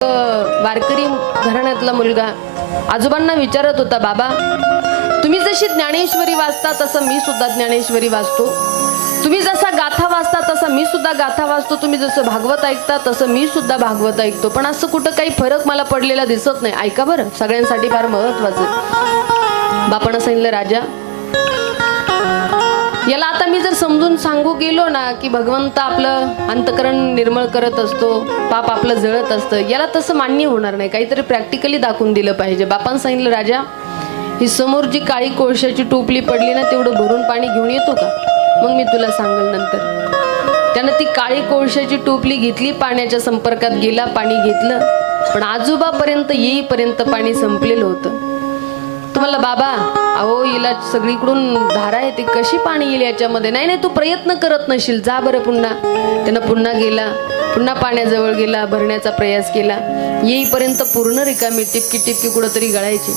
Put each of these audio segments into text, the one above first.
वारकरी घराण्यातला मुलगा आजोबांना विचारत होता, बाबा तुम्ही जशी ज्ञानेश्वरी वाचता तसं मी सुद्धा ज्ञानेश्वरी वाचतो, तुम्ही जसा गाथा वाचता तसा मी सुद्धा गाथा वाचतो, तुम्ही जसं भागवत ऐकता तसं मी सुद्धा भागवत ऐकतो, पण असं कुठं काही फरक मला पडलेला दिसत नाही. ऐका बरं, सगळ्यांसाठी फार महत्वाचं. बापानं सांगितलं, राजा याला आता मी जर समजून सांगू गेलो ना की भगवंत आपलं अंतकरण निर्मळ करत असतो, पाप आपलं जळत असतं, याला तसं मान्य होणार नाही. काहीतरी प्रॅक्टिकली दाखवून दिलं पाहिजे. बापानं सांगितलं, राजा ही समोर जी काळी कोळशाची टोपली पडली ना, तेवढं भरून पाणी घेऊन येतो का, मग मी तुला सांगेल नंतर. त्यानं ती काळी कोळशाची टोपली घेतली, पाण्याच्या संपर्कात गेला, पाणी घेतलं, पण आजोबापर्यंत येईपर्यंत पाणी संपलेलं होतं. तुम्हाला बाबा अहो हिला सगळीकडून धारा आहे, ती कशी पाणी येईल याच्यामध्ये. नाही नाही, तू प्रयत्न करत नशील, जा बरं पुन्हा. त्यानं पुन्हा गेला, पुन्हा पाण्याजवळ गेला, भरण्याचा प्रयास केला, येईपर्यंत पूर्ण रिकामी टिपकी टिपकी कुठंतरी गळायची.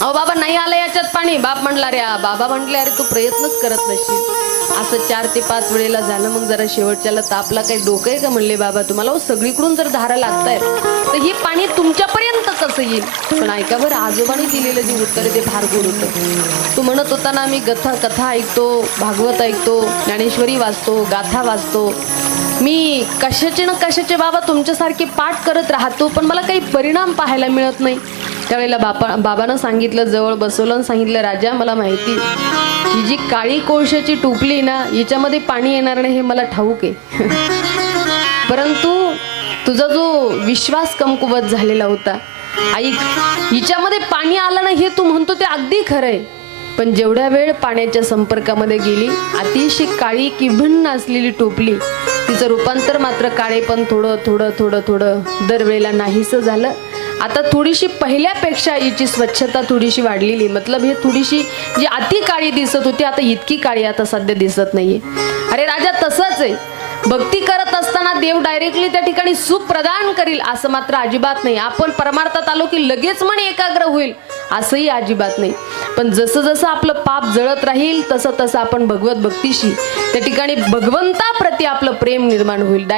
अहो बाबा नाही आलं याच्यात पाणी. बाप म्हटला, रे बाबा म्हटले, अरे तू प्रयत्नच करत नशील. असं 4 ते 5 वेळेला झालं. मग जरा शेवटच्याला तापला, काही डोकं आहे का म्हणले बाबा तुम्हाला, सगळीकडून जर धारा लागतायत तर हे पाणी तुमच्यापर्यंत कसं येईल. पण ऐका बरं, आजोबांनी दिलेलं जे उत्तर ते फार गोड होतं. तू म्हणत होता ना, मी कथा ऐकतो, भागवत ऐकतो, ज्ञानेश्वरी वाचतो, गाथा वाचतो, मी कशाचे ना कशाचे बाबा तुमच्यासारखे पाठ करत राहतो, पण मला काही परिणाम पाहायला मिळत नाही. त्यावेळेला बाबानं सांगितलं, जवळ बसवलं आणि सांगितलं, राजा मला माहिती, ही जी काळी कोळशाची टोपली ना, हिच्यामध्ये पाणी येणार नाही हे मला ठाऊक आहे. परंतु तुझा जो विश्वास कमकुवत झालेला होता, ऐक, हिच्यामध्ये पाणी आलं नाही हे तू म्हणतो ते अगदी खरंय, पण जेवढ्या वेळ पाण्याच्या संपर्कामध्ये गेली, अतिशय काळी किभिन्न असलेली टोपली, तिचं रूपांतर मात्र काळे पण थोडं थोडं थोडं थोडं दरवेळेला नाहीसं झालं. आता थोडीशी पहिल्यापेक्षा हिची स्वच्छता थोडीशी वाढलेली, मतलब हे थोडीशी जी अति काळी दिसत होती आता इतकी काळी आता सध्या दिसत नाहीये. अरे राजा तसंच आहे, भक्ती करत असताना देव डायरेक्टली त्या ठिकाणी सुख प्रदान करील असं मात्र अजिबात नाही. आपण परमार्थात आलो की लगेच मन एकाग्र होईल असंही अजिबात नाही. पण जसं जसं आपलं पाप जळत राहील तसं तसं आपण भगवत भक्तीशी त्या ठिकाणी भगवंताप्रती आपलं प्रेम निर्माण होईल.